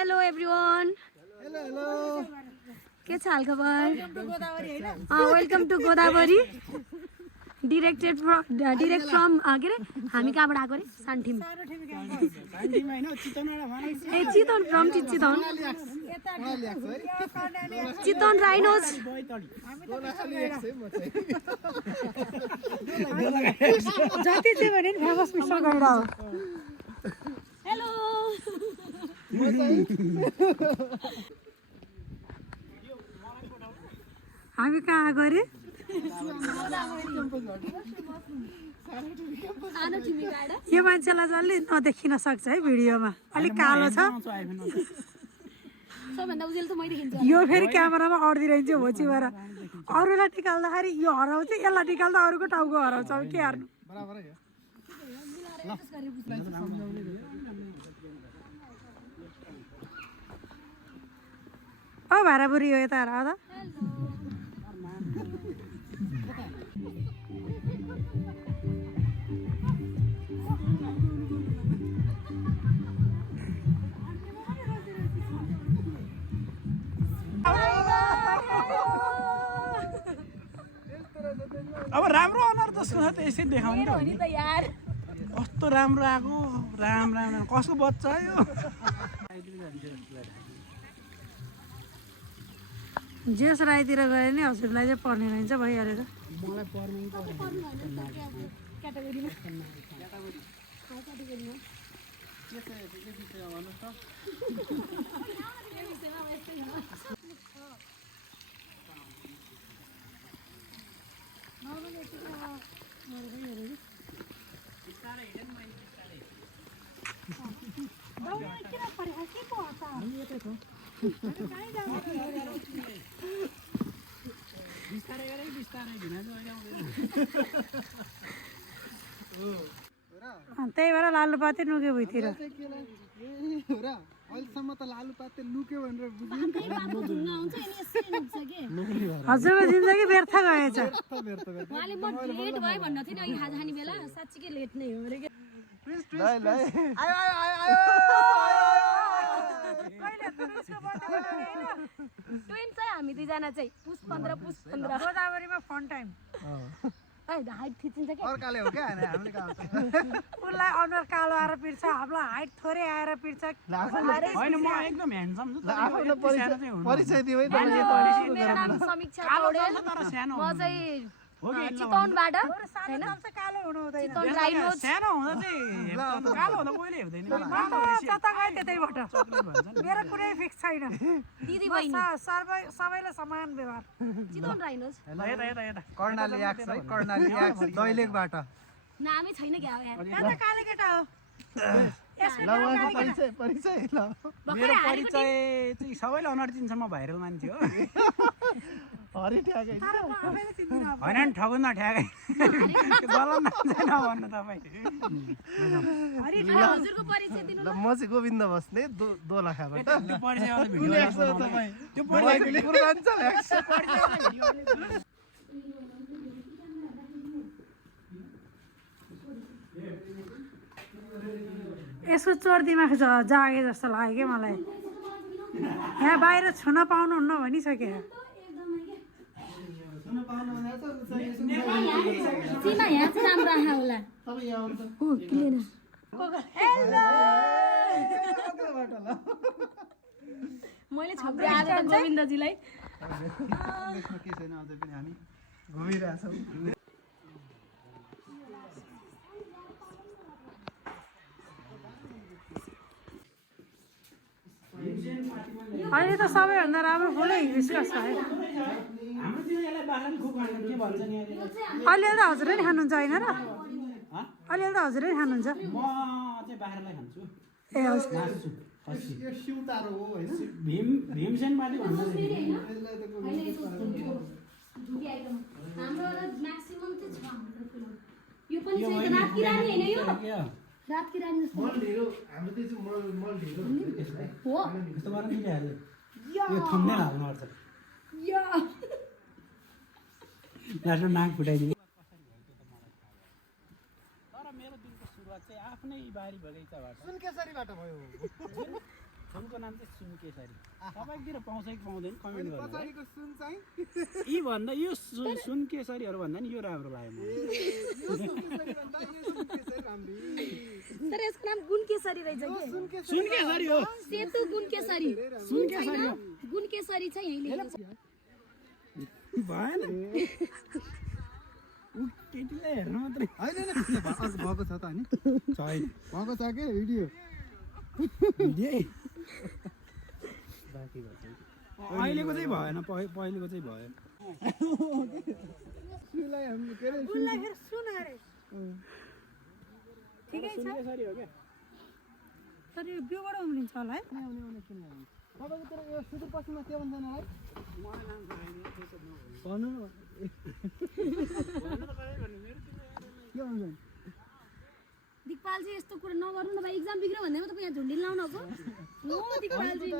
hello everyone hello hello के छ हाल खबर welcome to Godavari direct from के रे हामी कहाँबाट आएको रे सान्ठिम ए चितवन फ्रम चितवन चितवन राइनोज जति चाहिँ भने फेमस मिक्सर गरेर हो हेलो हामी कहाँ आएको रे यो मान्छेलाई जसले नदेखिन सक्छ है भिडियोमा अलिक कालो छ यो फेरि क्यामेरामा अड्दिरहन्छ होचीबाट अरूलाई निकाल्दाखेरि यो हराउँछ यसलाई निकाल्दा अरूको टाउको हराउँछ अब के हार्नु औ भाराबुरी हो यता हरा त अब राम्रो अनुहार जस्तो छ त यसै देखाउने त यार कस्तो राम्रो आएको राम राम राम कसको बच्चा यो जेस राईतिर गयो नि हजुरलाई चाहिँ पर्ने रहन्छ भइहाल्यो त मलाई त्यही भएर लालुपाते नुक्यो भुइँतिर अहिलेसम्म त लालुपाते लुक्यो भनेर हजुरको जिन्दगी व्यर्थ गएछ हामी दुईजना चाहिँ पुस 15 गोदावरीमा फन टाइम हाइट थिचिन्छ क्या अर्काले हो क्या हामीले उसलाई अनुहार कालो आएर पिर्छ हामीलाई हाइट थोरै आएर पिर्छ होइन म एकदम ह्यान्डसम छु परिचय दियो मेरो नाम समीक्षा पौडेल सानो म चाहिँ चितवनबाट हैन कालो हुनु हुँदैन चितवन राइनोज सानो हुँदा चाहिँ कालो हुँदा कोहीले हुँदैन जता गए त्यतैबाट मेरो कुनै फिक्स छैन दिदी बहिनी सबैले समान व्यवहार चितवन राइनोज यता कर्णाली एक्स है कर्णाली एक्स दैलेखबाट नामै छैन क्या यार कता काले केटा हो ल उहाँको परिचय ल मेरो परिचय चाहिँ सबैले अनुहार चिन्छ म भाइरल मान्छे हो हरि ठ्याकै होइन नि ठगुन ठ्याकै गलत छैन भन्नु तपाईँ हजुरको परिचय दिनु ल म चाहिँ गोविन्द बस्ने दोलखाबाट त्यो परिचय वाला भिडियो त्यो पूर्वाञ्चल एक्स यसको चोर दिमाग जागे जस्तो लाग्यो क्या मलाई यहाँ बाहिर छुन पाउनुहुन्न भनिसक्यो सीमा यहाँ चाहिँ राम्रो आहा होला हो क्लियर मैले छब्री आज त गोविन्दजीलाई के छैन अझै पनि हामी घुमिरहेछौँ अहिले त सबैभन्दा राम्रो फुलै हिबिस्कस छ है अलिअलि त हजुरले नि खानुहुन्छ होइन र अलिअलि त हजुरले नि खानुहुन्छ म चाहिँ बाख्रालाई खान्छु ए हजुर यो सिउतारो हो होइन भीमसेन पार्टी भन्छ हाम्रो म्याक्सिमम चाहिँ छ हाम्रो यो पनि चाहिँ रातकी रानी हैन यो रातकी रानी जस्तो मल ढिलो हाम्रो त्यो चाहिँ मल ढिलो हो यस्तो गरेर दिइहाल्यो यो थम्ने हाल्नु पर्छ या यहाँ नाक फुटाइदिने तर मेरो दिनको सुरुवात चाहिँ आफ्नै बारी बगैँचाबाट सुनकेसरीबाट भयो फुलको नाम चाहिँ सुनकेसरी तपाईँतिर पाउँछ कि पाउँदैन कमेन्ट गर्नु पछाडिको सुन चाहिँ यी भन्दा यो सुनकेसरीहरू भन्दा नि यो राम्रो लाग्यो मलाई यो सुनकेसरी भन्दा यो सुनकेसरी राम्रो तर यसको नाम गुणकेसरी रहेछ के सुनकेसरी हो सेतु गुणकेसरी सुनकेसरी हो गुणकेसरी चाहिँ यही लेखेको छ भएन ऊ केटीलाई हेर्न मात्रै होइन अर्को भएको छ त नि छैन भएको छ के भिडियो अहिलेको चाहिँ भएन पहिलेको चाहिँ भयो सुनलाई हामी के अरे उसलाई फेरि सुन अरे ठिकै छ सुनकेसरी हो क्या तर यो बिउबाट उम्रिन्छ होला है तपाईँको तर यो सुदूरपश्चिममा के भन्छ है भन्नु न के भन्छ दिक्पालजी यस्तो कुरा नगर्नु न भाइ एक्जाम बिग्रियो भन्दैमा तपाईँ यहाँ झुन्डिल लाउनु भएको नो दिक्पालजी नो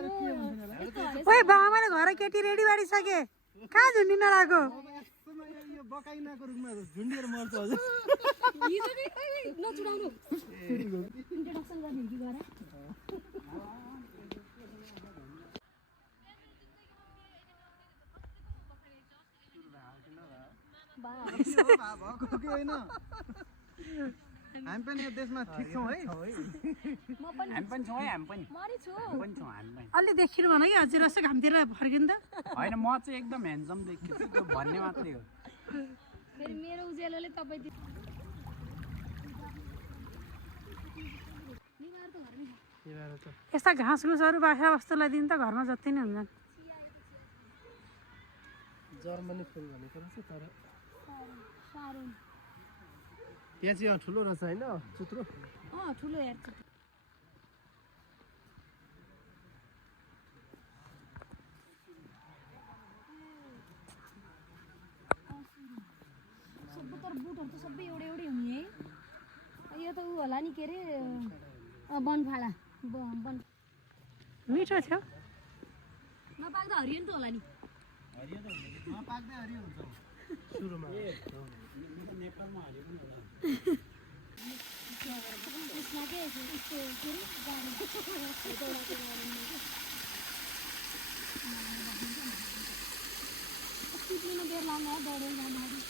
यस्तो हरेस ओइ बाबाले घर केटी रेडी बाडिसके कहाँ झुन्डिन लाग्यो यो बकाइनाको रूपमा झुन्डिएर मर्छ हजुर हिजो नि नचुडाउनु इन्ट्रोडक्सन गर्ने कि गरे भएको कि होइन हामी पनि यो देशमा ठिक छौँ है म पनि हामी पनि छौँ है हामी पनि म नि छु पनि छौँ हामी पनि अलि देखिनु भन कि हजुर जस्तो घामतिर फर्किनु त होइन म चाहिँ एकदम ह्यान्डसम देखियो त्यो भन्ने मात्रै हो फेरि मेरो उज्यालोले तपाईँ यस्ता घाँस घुसहरू बाख्रा वस्तुलाई दिनु त घरमा जति नै हुन्छन् जर्मनी फुल भनेको रहेछ तर साह्रो त्यहाँ चाहिँ ठुलो रहेछ होइन चुत्रो ठुलो यार सबै तर बुटहरू त सबै एउटै एउटै हुने है यो त ऊ होला नि के अरे बनफाडा बन मिठो थियो नपाक्दा हरियो नि त होला नि पाक्दै हरियो हुन्छ सुरुमा नेपालमा हाल्यो पनि होला त्यसमा के यस्तो के अरे गाडी सिक्लिनु बेर लाँदा दौडेर जाँदाखेरि